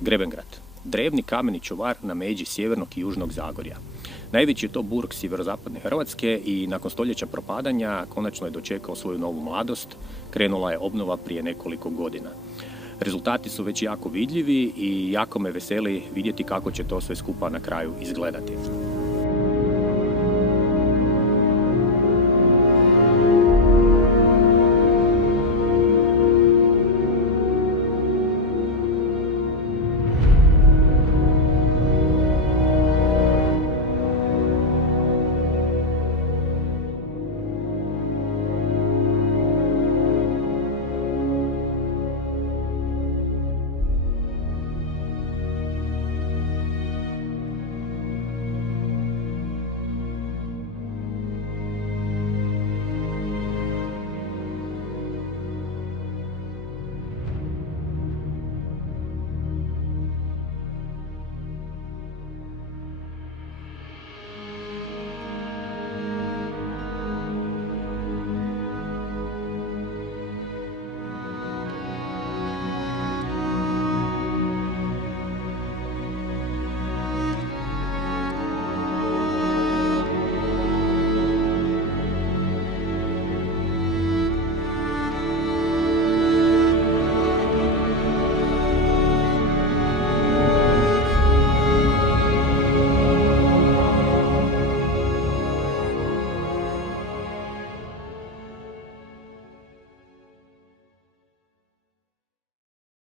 Grebengrad, drevni kameni čuvar na međi sjevernog i južnog Zagorja. Najveći je to burg sjeverozapadne Hrvatske i nakon stoljeća propadanja konačno je dočekao svoju novu mladost. Krenula je obnova prije nekoliko godina. Rezultati su već jako vidljivi i jako me veseli vidjeti kako će to sve skupa na kraju izgledati.